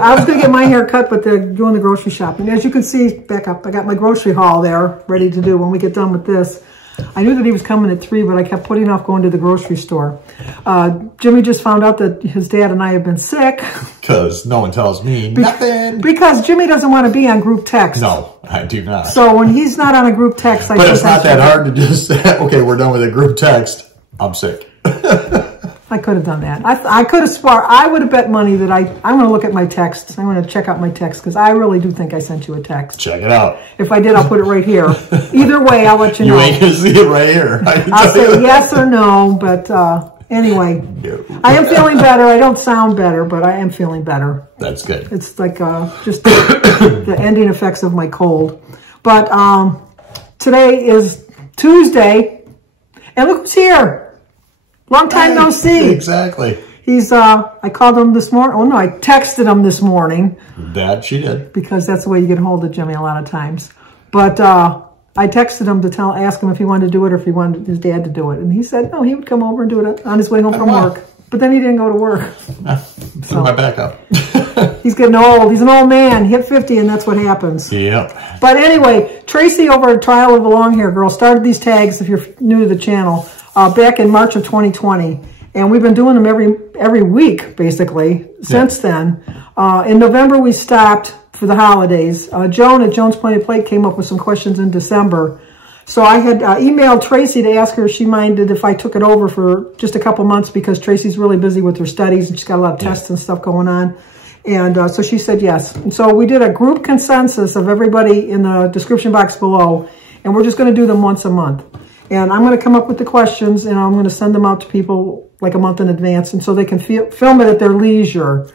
I was going to get my hair cut, but they're doing the grocery shopping. As you can see, back up, I got my grocery haul there ready to do when we get done with this. I knew that he was coming at 3, but I kept putting off going to the grocery store. Jimmy just found out that his dad and I have been sick. Because no one tells me nothing. Because Jimmy doesn't want to be on group text. No, I do not. So when he's not on a group text, but it's not that hard to just say, okay, we're done with a group text. I'm sick. I could have done that. I could have swore. I would have bet money that I'm going to look at my texts. I'm going to check out my text because I really do think I sent you a text. Check it out. If I did, I'll put it right here. Either way, I'll let you know. You ain't going to see it right here. I'll say yes or no, but anyway. No. I am feeling better. I don't sound better, but I am feeling better. That's good. It's like just the ending effects of my cold. But today is Tuesday, and look who's here. Long time no see. Exactly. He's, I called him this morning. Oh, no, I texted him this morning. That she did. Because that's the way you get hold of Jimmy a lot of times. But I texted him to ask him if he wanted to do it or if he wanted his dad to do it. And he said, no, he would come over and do it on his way home from work. But then he didn't go to work. Threw my back up. He's getting old. He's an old man. He hit 50 and that's what happens. Yep. But anyway, Tracy over at Trial of a Long Hair Girl started these tags, if you're new to the channel, back in March of 2020, and we've been doing them every week, basically, since then. In November, we stopped for the holidays. Joan at Joan's Plenty Plate came up with some questions in December. So I had emailed Tracy to ask her if she minded if I took it over for just a couple months because Tracy's really busy with her studies and she's got a lot of tests and stuff going on. And so she said yes. And so we did a group consensus of everybody in the description box below, and we're just going to do them once a month. And I'm going to come up with the questions, and I'm going to send them out to people like a month in advance, and so they can film it at their leisure.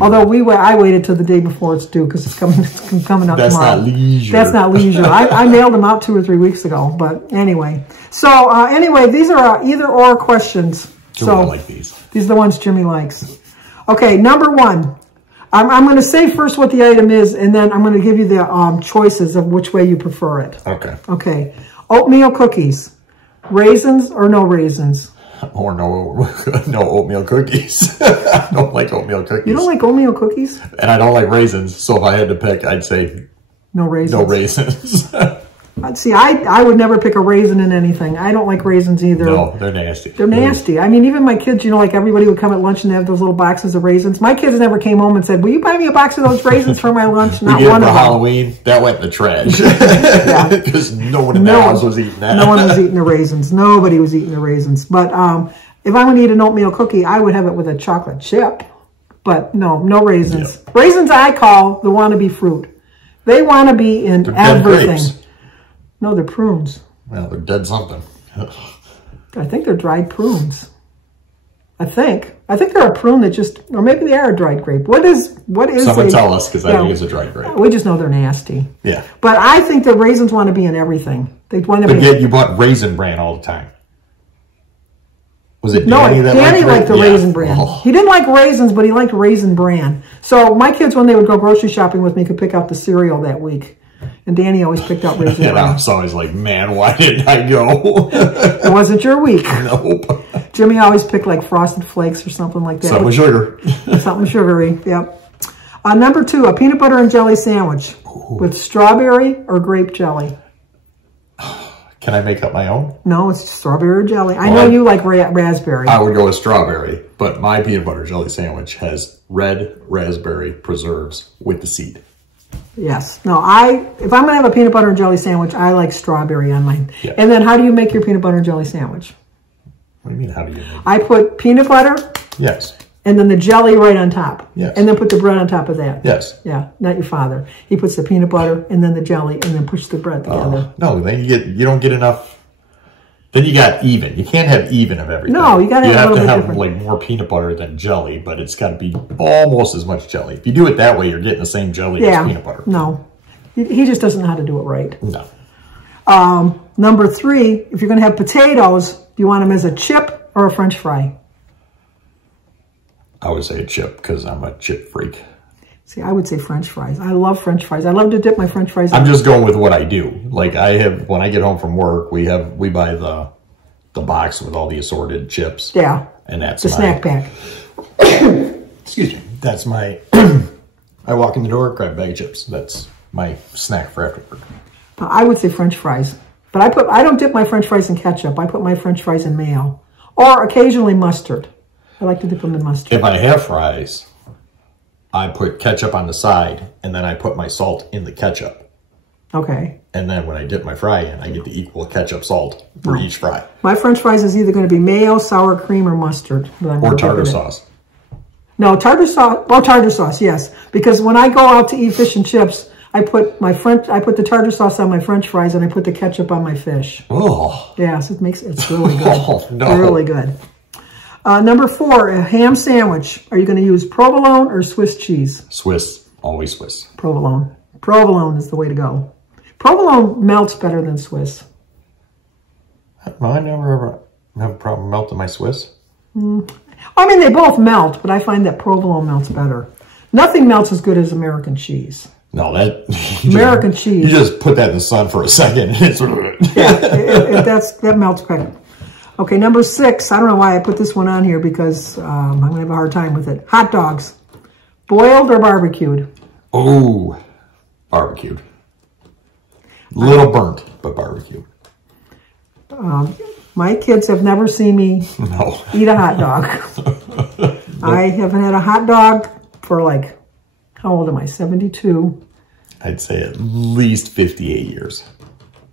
Although I waited till the day before it's due because it's coming out That's tomorrow. That's not leisure. That's not leisure. I mailed them out 2 or 3 weeks ago. But anyway, so anyway, these are either or questions. I like these. These are the ones Jimmy likes. Okay, number 1. I'm going to say first what the item is, and then I'm going to give you the choices of which way you prefer it. Okay. Okay. Oatmeal cookies, raisins or no raisins? Or no oatmeal cookies. I don't like oatmeal cookies. You don't like oatmeal cookies? And I don't like raisins, so if I had to pick, I'd say no raisins. No raisins. See, I would never pick a raisin in anything. I don't like raisins either. No, they're nasty. They're nasty. I mean, even my kids, you know, like everybody would come at lunch and they have those little boxes of raisins. My kids never came home and said, will you buy me a box of those raisins for my lunch? Not one of them. Halloween, that went in the trash. Because no one in the house was eating that. No one was eating the raisins. Nobody was eating the raisins. But if I'm going to eat an oatmeal cookie, I would have it with a chocolate chip. But no raisins. Yep. Raisins I call the wannabe fruit. They want to be in everything. No, they're prunes. Well, they're dead something. I think they're dried prunes. I think they're a prune that just, or maybe they are a dried grape. What is? Someone tell us, because I think it's a dried grape. We just know they're nasty. Yeah. But I think the raisins want to be in everything. They want to be. But yet you bought Raisin Bran all the time. Was it Danny that Danny liked the Raisin Bran. Oh. He didn't like raisins, but he liked Raisin Bran. So my kids, when they would go grocery shopping with me, could pick out the cereal that week. And Danny always picked out Raisin Bran. And I was always like, man, why didn't I go? It wasn't your week. Nope. Jimmy always picked like Frosted Flakes or something like that. Something with sugar. Something sugary, yep. Number 2, a peanut butter and jelly sandwich. Ooh. With strawberry or grape jelly. Can I make up my own? No, it's strawberry or jelly. I know you like raspberry. I would go with strawberry, but my peanut butter jelly sandwich has red raspberry preserves with the seed. Yes. No, if I'm going to have a peanut butter and jelly sandwich, I like strawberry on mine. Yeah. And then how do you make your peanut butter and jelly sandwich? What do you mean, how do you make it? I put peanut butter. Yes. And then the jelly right on top. Yes. And then put the bread on top of that. Yes. Yeah, not your father. He puts the peanut butter and then the jelly and then push the bread together. No, then you don't get enough. Then you got even. You can't have even of everything. No, you got to have a little bit different. You have to have like more peanut butter than jelly, but it's got to be almost as much jelly. If you do it that way, you're getting the same jelly as peanut butter. No, he just doesn't know how to do it right. No. Number 3, if you're going to have potatoes, do you want them as a chip or a French fry? I would say a chip because I'm a chip freak. See, I would say French fries. I love French fries. I love to dip my French fries. I'm just going with what I do. Like when I get home from work, we buy the box with all the assorted chips. Yeah. And that's the snack pack. Excuse me. That's my, I walk in the door, grab a bag of chips. That's my snack for after work. I would say French fries. But I don't dip my French fries in ketchup. I put my French fries in mayo. Or occasionally mustard. I like to dip them in mustard. If I have fries, I put ketchup on the side, and then I put my salt in the ketchup. Okay. And then when I dip my fry in, I get the equal ketchup salt for each fry. My French fries is either going to be mayo, sour cream, or mustard. Or tartar sauce. No, tartar sauce. Well, tartar sauce, yes. Because when I go out to eat fish and chips, I put the tartar sauce on my French fries, and I put the ketchup on my fish. Oh. Yes, it's really good. Oh, no. Really good. Number 4, a ham sandwich. Are you going to use provolone or Swiss cheese? Swiss. Always Swiss. Provolone. Provolone is the way to go. Provolone melts better than Swiss. Well, I never ever have a problem melting my Swiss. I mean, they both melt, but I find that provolone melts better. Nothing melts as good as American cheese. No, that... American cheese. You just put that in the sun for a second. That melts quick. Okay, number 6. I don't know why I put this one on here because I'm going to have a hard time with it. Hot dogs. Boiled or barbecued? Oh, barbecued. Little burnt, but barbecued. My kids have never seen me eat a hot dog. I haven't had a hot dog for like, how old am I? 72. I'd say at least 58 years.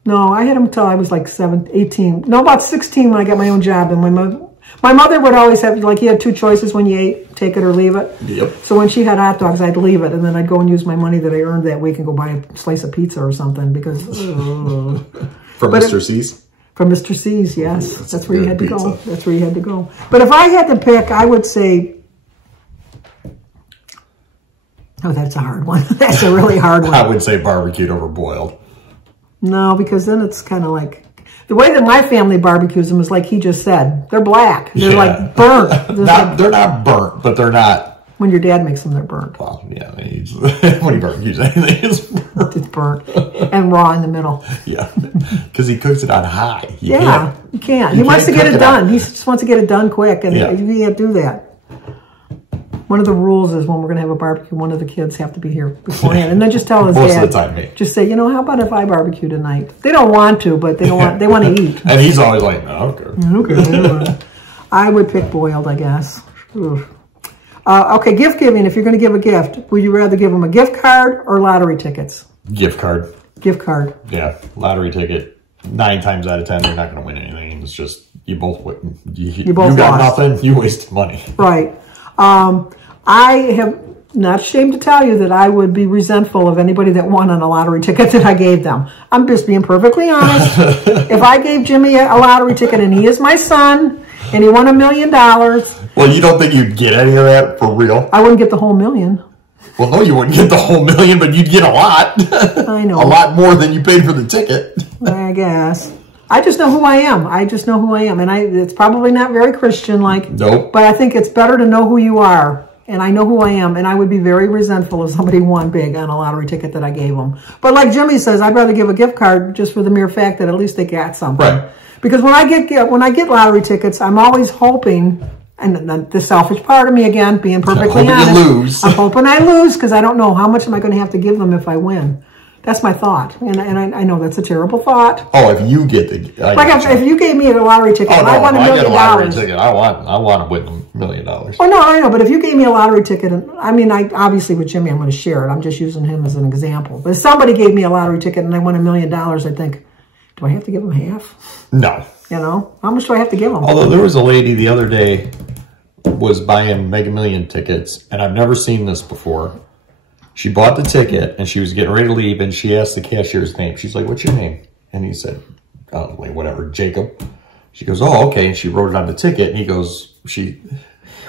No, I had them until I was like 18. No, about 16 when I got my own job. And my mother would always have, like, you had 2 choices when you ate, take it or leave it. Yep. So when she had hot dogs, I'd leave it. And then I'd go and use my money that I earned that week and go buy a slice of pizza or something because... From Mr. C's? From Mr. C's, yes. That's where you had to go. That's where you had to go. But if I had to pick, I would say... Oh, that's a hard one. That's a really hard one. I would say barbecued over boiled. No, because then it's kind of like... The way that my family barbecues them is like he just said. They're black. They're like burnt. They're not burnt, but they're not... When your dad makes them, they're burnt. Well, yeah. When he barbecues anything, it's burnt. It's burnt. And raw in the middle. Yeah. Because he cooks it on high. You can't. He wants to get it done. He just wants to get it done quick. And you can't do that. One of the rules is when we're going to have a barbecue, one of the kids have to be here beforehand. And then just tell his dad. Most of the time, me. Just say, how about if I barbecue tonight? They don't want to, but they want to eat. And he's always like, no, okay. Okay. I would pick boiled, I guess. Okay, gift giving. If you're going to give a gift, would you rather give them a gift card or lottery tickets? Gift card. Gift card. Yeah, lottery ticket. 9 times out of 10, you're not going to win anything. It's just, you both got nothing, you wasted money. Right. I have not ashamed to tell you that I would be resentful of anybody that won on a lottery ticket that I gave them. I'm just being perfectly honest. If I gave Jimmy a lottery ticket and he is my son and he won $1 million. Well, you don't think you'd get any of that for real? I wouldn't get the whole $1 million. Well, no, you wouldn't get the whole $1 million, but you'd get a lot. I know. A lot more than you paid for the ticket. I guess. I just know who I am. And it's probably not very Christian-like. Nope. But I think it's better to know who you are. And I know who I am. And I would be very resentful if somebody won big on a lottery ticket that I gave them. But like Jimmy says, I'd rather give a gift card just for the mere fact that at least they got something. Right. Because when I get lottery tickets, I'm always hoping, and the selfish part of me again, being perfectly honest. You lose. I'm hoping I lose because I don't know how much am I going to have to give them if I win. That's my thought, and I know that's a terrible thought. Oh, if you get the if you gave me a lottery ticket, and I won $1 million. I want to win $1 million. Oh no, I know, but if you gave me a lottery ticket, and I obviously with Jimmy, I'm going to share it. I'm just using him as an example. But if somebody gave me a lottery ticket and I won $1 million, I'd think, do I have to give them half? No. How much do I have to give them? Although there was a lady the other day was buying Mega Million tickets, and I've never seen this before. She bought the ticket, and she was getting ready to leave, and she asked the cashier's name. She's like, what's your name? And he said, oh, wait, whatever, Jacob. She goes, oh, okay. And she wrote it on the ticket, and he goes,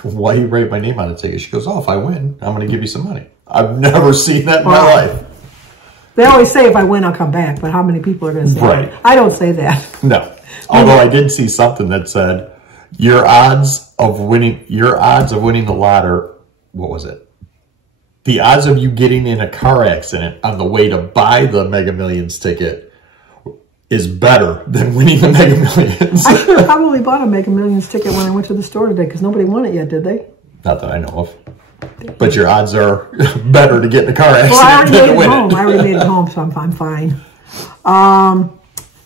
why you write my name on the ticket? She goes, oh, if I win, I'm going to give you some money. I've never seen that in my life. They always say if I win, I'll come back, but how many people are going to say that? I don't say that. No. Although I did see something that said, your odds of winning the lottery, what was it? the odds of you getting in a car accident on the way to buy the Mega Millions ticket is better than winning the Mega Millions. I should have probably bought a Mega Millions ticket when I went to the store today because nobody won it yet, did they? Not that I know of. But your odds are better to get in a car accident I already than made to win it home. it. I already made it home, so I'm fine.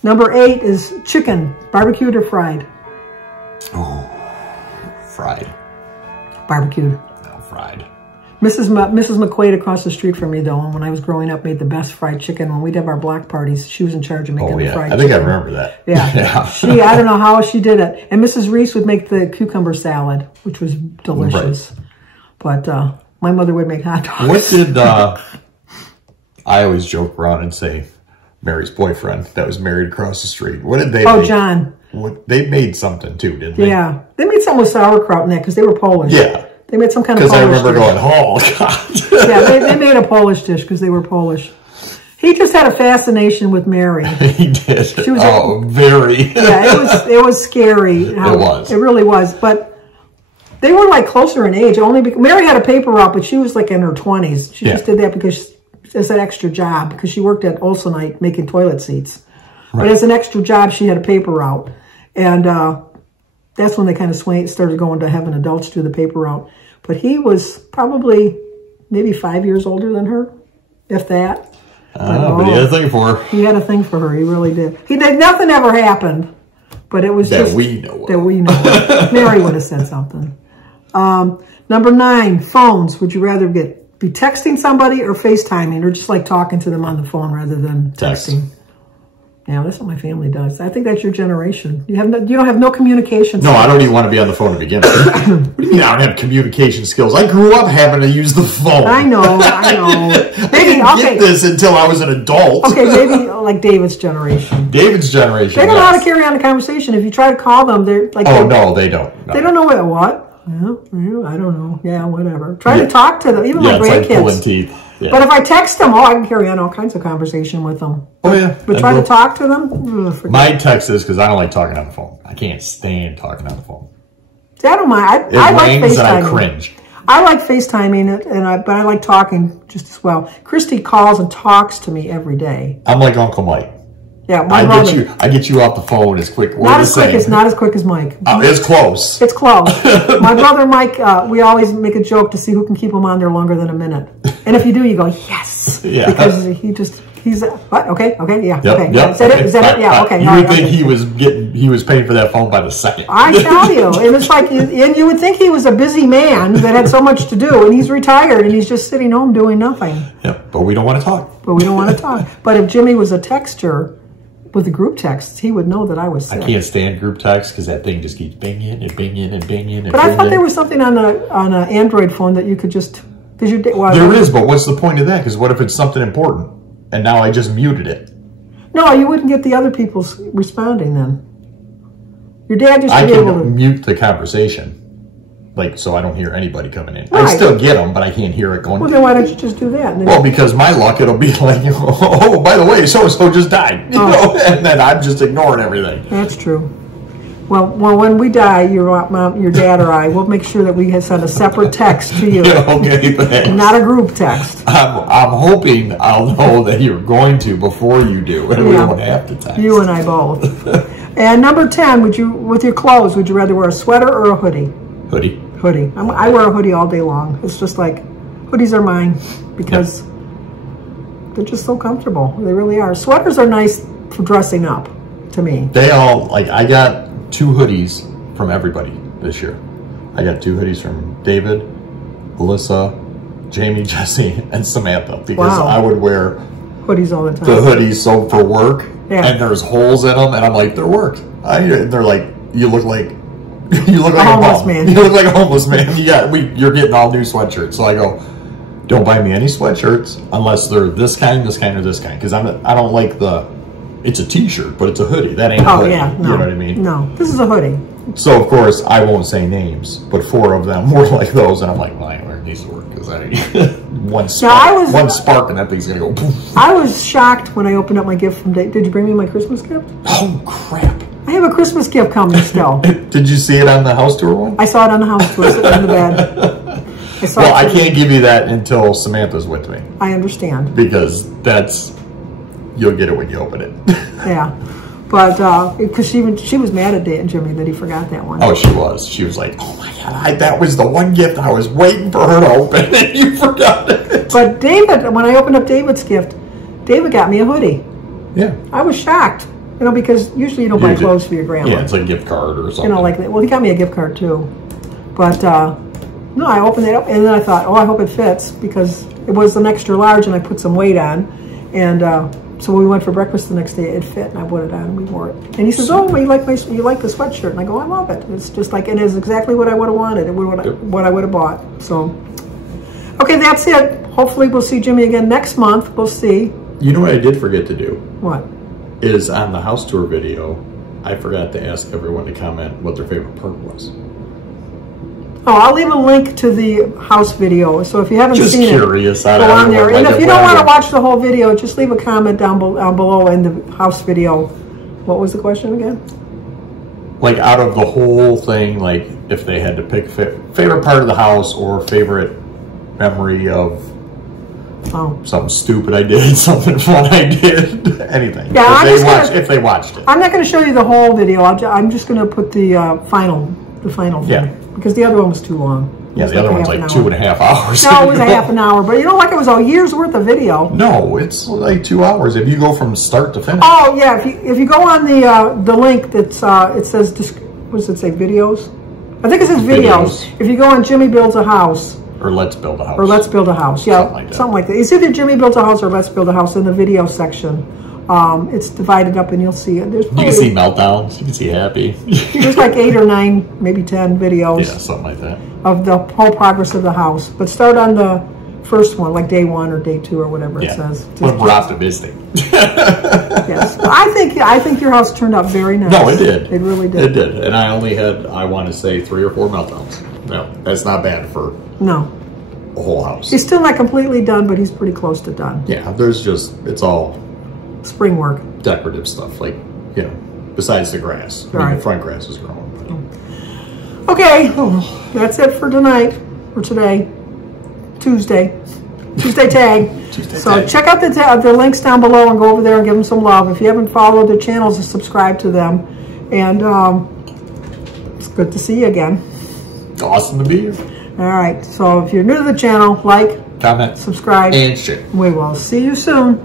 Number 8 is chicken, barbecued or fried? Oh, fried. Barbecued. No, fried. Mrs. McQuaid across the street from me, though, when I was growing up, made the best fried chicken. When we'd have our block parties, she was in charge of making the fried chicken. I think I remember that. Yeah. I don't know how she did it. And Mrs. Reese would make the cucumber salad, which was delicious. Right. But my mother would make hot dogs. What did, I always joke around and say, Mary's boyfriend that was married across the street. What did they make? John. They made something too, didn't they? Yeah. They made something with sauerkraut in that because they were Polish. Yeah. They made some kind of Polish Polish dish. Because I remember dish. going, oh, God. Yeah, they made a Polish dish because they were Polish. He just had a fascination with Mary. He did. She was very. Yeah, it was scary. It was. It really was. But they were like closer in age. Only because Mary had a paper route, but she was like in her 20s. She just did that because it's an extra job because she worked at Olsenite making toilet seats. Right. But as an extra job, she had a paper route. And that's when they kind of started going to having adults do the paper route. But he was probably maybe 5 years older than her, if that. But he had a thing for her. He had a thing for her. He really did. Nothing ever happened. But it was that we know of. That we know of. Mary would have said something. Number 9, phones. Would you rather be texting somebody or FaceTiming, or just like talking to them on the phone rather than texting? Yeah, that's what my family does. I think that's your generation. You don't have no communication skills. No, I don't even want to be on the phone to begin with. What do you mean I don't have communication skills? I grew up having to use the phone. I know. Maybe I didn't get this until I was an adult. Okay, maybe like David's generation. David's generation. They don't know how to carry on a conversation. If you try to call them, they're like... Oh, no, they don't. No. They don't know what? Well, I don't know. Yeah, whatever. Try to talk to them, even my grandkids. It's like pulling teeth. Yeah. But if I text them, I can carry on all kinds of conversation with them. Oh, yeah. But try to talk to them? My text is because I don't like talking on the phone. I can't stand talking on the phone. See, I don't mind. I like FaceTiming. And I cringe. I like FaceTiming, but I like talking just as well. Christy calls and talks to me every day. I'm like Uncle Mike. Yeah, I get you off the phone as quick. Not as quick as Mike. It's close. It's close. My brother Mike, we always make a joke to see who can keep him on there longer than a minute. And if you do, you go yes. Yeah. Because he's what? Okay, yeah. Yep, okay. Yep, Is that it? Is that it? Yeah. Okay. You would think he was paying for that phone by the second. I tell you, and it's like, and you would think he was a busy man that had so much to do, and he's retired and he's just sitting home doing nothing. Yep. But we don't want to talk. But if Jimmy was a texter with the group texts, he would know that I was sick. I can't stand group texts because that thing just keeps binging and binging and binging. But I thought there was something on an Android phone that you could just there is, but what's the point of that? Because what if it's something important and now I just muted it? No, you wouldn't get the other people's responding then. Your dad used to be able to mute the conversation. Like, so I don't hear anybody coming in. Right. I still get them, but I can't hear it going. Well, then why don't you just do that? Well, because my luck, it'll be like, oh, by the way, so-and-so just died. You know? And then I'm just ignoring everything. That's true. Well, when we die, your mom, your dad, or I, we'll make sure that we send a separate text to you. Okay, thanks. Not a group text. I'm hoping I'll know that you're going to before you do, and we don't have to text. You and I both. And number 10, with your clothes, would you rather wear a sweater or a hoodie? Hoodie. I wear a hoodie all day long. It's just like, hoodies are mine because they're just so comfortable. They really are. Sweaters are nice for dressing up, to me. They all, I got 2 hoodies from everybody this year. I got 2 hoodies from David, Alyssa, Jamie, Jesse, and Samantha because I would wear hoodies all the time. The hoodies for work, and there's holes in them, and I'm like, they're work. They're like, you look like a homeless man. You look like a homeless man. You're getting all new sweatshirts. So I go, don't buy me any sweatshirts unless they're this kind, or this kind. Because I don't like it's a t-shirt, but it's a hoodie. That ain't a hoodie. Yeah, no, you know what I mean? No, this is a hoodie. So, of course, I won't say names, but 4 of them were like those. And I'm like, well, I ain't wearing these to work because one spark and that thing's going to go poof. I was shocked when I opened up my gift from Dave. Did you bring me my Christmas gift? Oh, crap. I have a Christmas gift coming still. Did you see it on the house tour one? I saw it on the house tour sitting in the bed. Well, I can't give you that until Samantha's with me. I understand. Because you'll get it when you open it. Yeah. But, because she was mad at Jimmy that he forgot that one. Oh, she was. She was like, oh my God, that was the one gift I was waiting for her to open, and you forgot it. But David, when I opened up David's gift, David got me a hoodie. Yeah. I was shocked, because usually you don't buy clothes for your grandma. Yeah, it's like a gift card or something. Like that. Well, he got me a gift card too. But, no, I opened it up, and then I thought, oh, I hope it fits, because it was an extra large, and I put some weight on. And so when we went for breakfast the next day, it fit, and I put it on, and we wore it. And he says, oh, you like the sweatshirt? And I go, I love it. It's just like, it is exactly what I would have wanted, and what I would have bought. So, okay, that's it. Hopefully we'll see Jimmy again next month. We'll see. You know what I did forget to do? What? Is on the house tour video, I forgot to ask everyone to comment what their favorite part was. Oh, I'll leave a link to the house video. So if you haven't seen it, go on there. And if you don't want to watch the whole video, just leave a comment down below in the house video. What was the question again? Like out of the whole thing, like if they had to pick favorite part of the house or favorite memory of something stupid I did, something fun I did, anything. Yeah, if they watched it. I'm not going to show you the whole video. I'm just going to put the final thing. Yeah. Because the other one was too long. Yeah, the other one's like 2.5 hours. No, it was a half an hour. But like it was a year's worth of video. No, it's like 2 hours if you go from start to finish. Oh, yeah. If you go on the link that's, it says, what does it say, videos? I think it says videos. If you go on Jimmy Builds a House. Or Let's Build a House. Or Let's Build a House, yeah. Something like that. It's either Jimmy Builds a House or Let's Build a House in the video section. It's divided up, and you'll see it. You can see meltdowns. You can see happy. There's like 8 or 9, maybe 10 videos. Yeah, something like that. Of the whole progress of the house. But start on the first one, like day 1 or day 2 or whatever it says. But we're optimistic. Yes. Well, I think your house turned out very nice. No, it did. It really did. It did. And I only had, I want to say, 3 or 4 meltdowns. No, that's not bad for a whole house. He's still not completely done, but he's pretty close to done. Yeah, it's all spring work. Decorative stuff, like, besides the grass. I mean, the front grass is growing. Okay, that's it for tonight, or today, Tuesday tag. So check out the links down below and go over there and give them some love. If you haven't followed their channels, just subscribe to them. And it's good to see you again. Awesome to be here. All right, so if you're new to the channel, like, comment, subscribe, and share. We will see you soon.